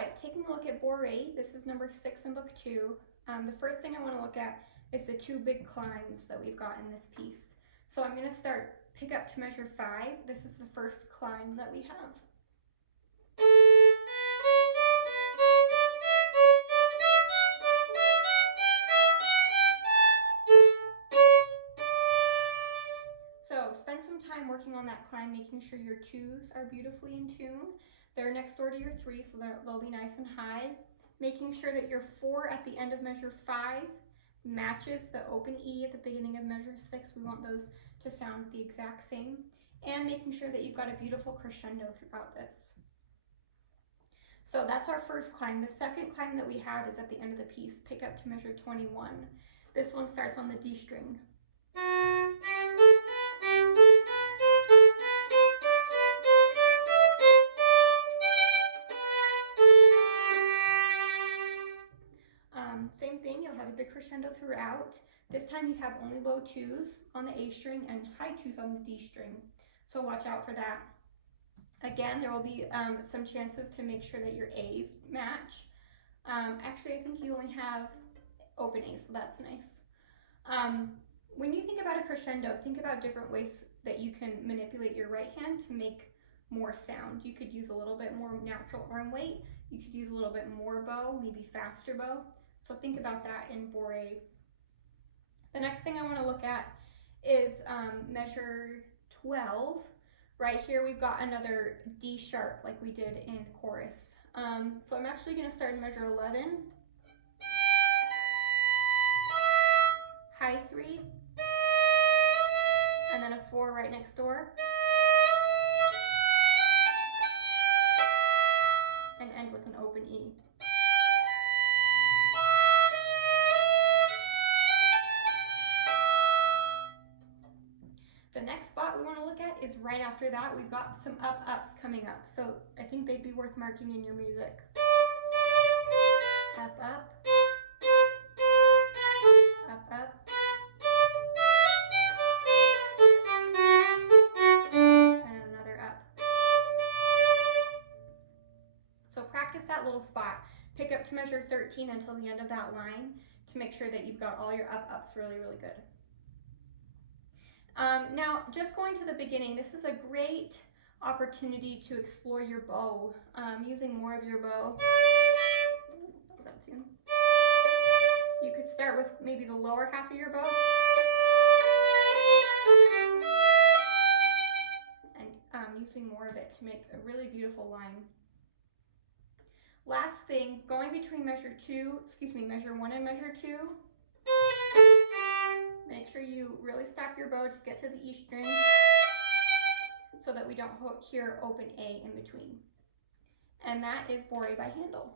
right, taking a look at Bouree, this is number 6 in book 2. The first thing I want to look at is the 2 big climbs that we've got in this piece. So I'm going to start pick up to measure 5. This is the first climb that we have. So spend some time working on that climb, making sure your 2s are beautifully in tune. They're next door to your 3, so they'll be nice and high. Making sure that your 4 at the end of measure 5 matches the open E at the beginning of measure 6. We want those to sound the exact same. And making sure that you've got a beautiful crescendo throughout this. So that's our first climb. The second climb that we have is at the end of the piece. Pick up to measure 21. This one starts on the D string. Same thing, you'll have a big crescendo throughout. This time you have only low 2s on the A string and high 2s on the D string. So watch out for that. Again, there will be some chances to make sure that your A's match. Actually, I think you only have open A's, so that's nice. When you think about a crescendo, think about different ways that you can manipulate your right hand to make more sound. You could use a little bit more natural arm weight. You could use a little bit more bow, maybe faster bow. So think about that in Bouree. The next thing I want to look at is measure 12. Right here we've got another D sharp like we did in chorus. So I'm actually going to start in measure 11, high 3, and then a 4 right next door, and end with an open E. The next spot we want to look at is right after that. We've got some up-ups coming up, so I think they'd be worth marking in your music. Up, up, up, up, and another up. So practice that little spot. Pick up to measure 13 until the end of that line to make sure that you've got all your up-ups really, really good. Now, just going to the beginning, this is a great opportunity to explore your bow, using more of your bow. What was that tune? You could start with maybe the lower half of your bow, and using more of it to make a really beautiful line. Last thing, going between measure 1 and measure 2, make sure you really stop your bow to get to the E string so that we don't hear open A in between. And that is Bouree by Handel.